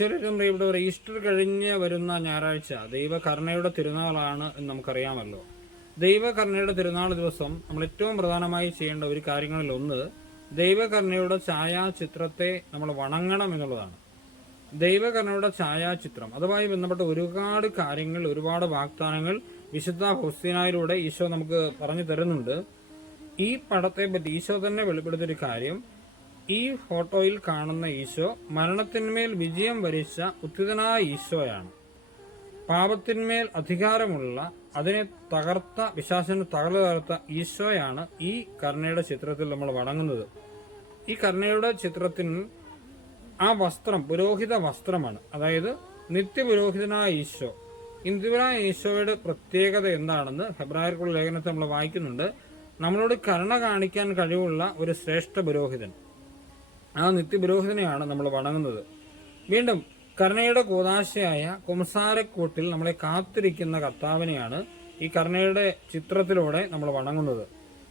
ഈശ്വരനും ഒരു ഈസ്റ്റർ കഴിഞ്ഞ് വരുന്ന ഞായറാഴ്ച ദൈവകരുണയുടെ തിരുനാളാണ് എന്ന് നമുക്കറിയാമല്ലോ. ദൈവകരുണയുടെ തിരുനാൾ ദിവസം നമ്മൾ ഏറ്റവും പ്രധാനമായി ചെയ്യേണ്ട ഒരു കാര്യങ്ങളിൽ ഒന്ന് ഛായാചിത്രത്തെ നമ്മൾ വണങ്ങണം എന്നുള്ളതാണ്. ദൈവകരുണയുടെ ഛായാചിത്രം അതുമായി ബന്ധപ്പെട്ട ഒരുപാട് കാര്യങ്ങൾ ഒരുപാട് വാഗ്ദാനങ്ങൾ വിശുദ്ധ ഹോസ്തീനായിലൂടെ ഈശോ നമുക്ക് പറഞ്ഞു തരുന്നുണ്ട്. ഈ പടത്തെ പറ്റി ഈശോ തന്നെ വെളിപ്പെടുത്തിയൊരു കാര്യം ഈ ഫോട്ടോയിൽ കാണുന്ന ഈശോ മരണത്തിന്മേൽ വിജയം വരിച്ച ഉത്തിതനായ ഈശോയാണ്. പാപത്തിന്മേൽ അധികാരമുള്ള അതിനെ തകർത്ത വിശ്വാസിന് തകർന്നു തകർത്ത ഈശോയാണ് ഈ കർണയുടെ ചിത്രത്തിൽ നമ്മൾ വണങ്ങുന്നത്. ഈ കർണയുടെ ചിത്രത്തിൽ ആ വസ്ത്രം പുരോഹിത വസ്ത്രമാണ്. അതായത് നിത്യപുരോഹിതനായ ഈശോ. ഇന്ത്യനായ ഈശോയുടെ പ്രത്യേകത എന്താണെന്ന് ഹെബ്രായർക്കുള്ള ലേഖനത്തെ നമ്മൾ വായിക്കുന്നുണ്ട്. നമ്മളോട് കരുണ കാണിക്കാൻ കഴിവുള്ള ഒരു ശ്രേഷ്ഠ പുരോഹിതൻ. ആ നിത്യപുരോഹിതനെയാണ് നമ്മൾ വണങ്ങുന്നത്. വീണ്ടും കരുണയുടെ കൂതാശയായ കുംസാരക്കൂട്ടിൽ നമ്മളെ കാത്തിരിക്കുന്ന കർത്താവിനെയാണ് ഈ കരുണയുടെ ചിത്രത്തിലൂടെ നമ്മൾ വണങ്ങുന്നത്.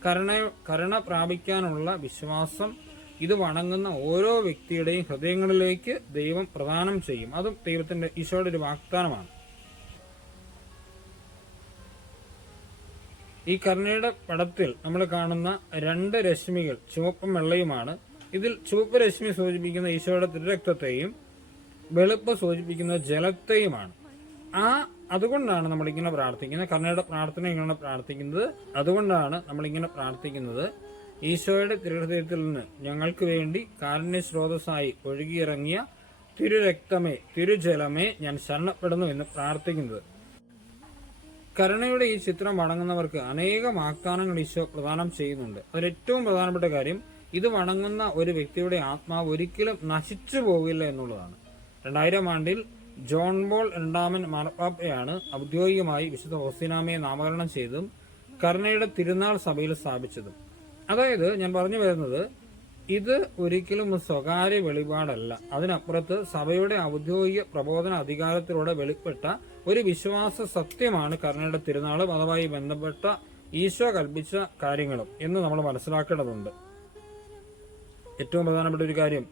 കരുണ കരുണ പ്രാപിക്കാനുള്ള വിശ്വാസം ഇത് വണങ്ങുന്ന ഓരോ വ്യക്തിയുടെയും ഹൃദയങ്ങളിലേക്ക് ദൈവം പ്രദാനം ചെയ്യും. അതും ദൈവത്തിന്റെ ഈശോയുടെ ഒരു വാഗ്ദാനമാണ്. ഈ കരുണയുടെ പടത്തിൽ നമ്മൾ കാണുന്ന രണ്ട് രശ്മികൾ ചുവപ്പും വെള്ളയുമാണ്. ഇതിൽ ചുവപ്പ് രശ്മി സൂചിപ്പിക്കുന്ന ഈശോയുടെ തിരുരക്തത്തെയും വെളുപ്പ് സൂചിപ്പിക്കുന്ന ജലത്തെയുമാണ്. ആ അതുകൊണ്ടാണ് നമ്മളിങ്ങനെ പ്രാർത്ഥിക്കുന്നത്. കർണയുടെ പ്രാർത്ഥന ഇങ്ങനെ പ്രാർത്ഥിക്കുന്നത്. അതുകൊണ്ടാണ് നമ്മളിങ്ങനെ പ്രാർത്ഥിക്കുന്നത്. ഈശോയുടെ തിരുഹൃദയത്തിൽ നിന്ന് ഞങ്ങൾക്ക് വേണ്ടി കാരുണ്യ സ്രോതസ്സായി ഒഴുകിയിറങ്ങിയ തിരുരക്തമേ തിരുജലമേ ഞാൻ ശരണപ്പെടുന്നു എന്ന് പ്രാർത്ഥിക്കുന്നത്. കരുണയുടെ ഈ ചിത്രം വണങ്ങുന്നവർക്ക് അനേകം ആഖ്യാനങ്ങൾ ഈശോ പ്രദാനം ചെയ്യുന്നുണ്ട്. അതിൽ ഏറ്റവും പ്രധാനപ്പെട്ട കാര്യം ഇത് വണങ്ങുന്ന ഒരു വ്യക്തിയുടെ ആത്മാവ് ഒരിക്കലും നശിച്ചു പോകില്ല എന്നുള്ളതാണ്. രണ്ടായിരം ആണ്ടിൽ ജോൺ ബോൾ രണ്ടാമൻ മാർപ്പാപ്പയാണ് ഔദ്യോഗികമായി വിശുദ്ധ ഹോസിനാമയെ നാമകരണം ചെയ്തും കരുണയുടെ തിരുനാൾ സഭയിൽ സ്ഥാപിച്ചതും. അതായത് ഞാൻ പറഞ്ഞു വരുന്നത് ഇത് ഒരിക്കലും ഒരു സ്വകാര്യ വെളിപാടല്ല. അതിനപ്പുറത്ത് സഭയുടെ ഔദ്യോഗിക പ്രബോധന അധികാരത്തിലൂടെ വെളിപ്പെട്ട ഒരു വിശ്വാസ സത്യമാണ് കരുണയുടെ തിരുനാളും അതുമായി ബന്ധപ്പെട്ട ഈശോ കൽപ്പിച്ച കാര്യങ്ങളും എന്ന് നമ്മൾ മനസ്സിലാക്കേണ്ടതുണ്ട്. ഏറ്റവും പ്രധാനപ്പെട്ട ഒരു കാര്യം.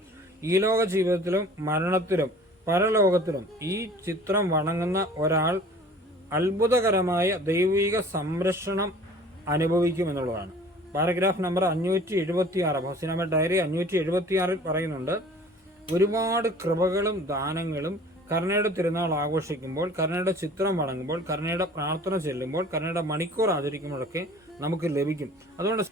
ഈ ലോക ജീവിതത്തിലും മരണത്തിലും പരലോകത്തിലും ഈ ചിത്രം വണങ്ങുന്ന ഒരാൾ അത്ഭുതകരമായ ദൈവിക സംരക്ഷണം അനുഭവിക്കും എന്നുള്ളതാണ് പാരഗ്രാഫ് നമ്പർ അഞ്ഞൂറ്റി എഴുപത്തി ആറ് ഹസിനാമ ഡയറി അഞ്ഞൂറ്റി എഴുപത്തി ആറിൽ പറയുന്നുണ്ട് ഒരുപാട് കൃപകളും ദാനങ്ങളും കരുണയുടെ തിരുനാൾ ആഘോഷിക്കുമ്പോൾ കരുണയുടെ ചിത്രം വണങ്ങുമ്പോൾ കരുണയുടെ പ്രാർത്ഥന ചെല്ലുമ്പോൾ കരുണയുടെ മണിക്കൂർ ആചരിക്കുമ്പോഴൊക്കെ നമുക്ക് ലഭിക്കും. അതുകൊണ്ട്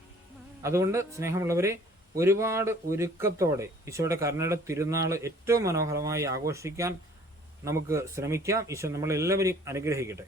അതുകൊണ്ട് സ്നേഹമുള്ളവരെ ഒരുപാട് ഒരുക്കത്തോടെ ഈശോയുടെ കരുണയുടെ തിരുനാൾ ഏറ്റവും മനോഹരമായി ആഘോഷിക്കാൻ നമുക്ക് ശ്രമിക്കാം. ഈശോ നമ്മളെല്ലാവരെയും അനുഗ്രഹിക്കട്ടെ.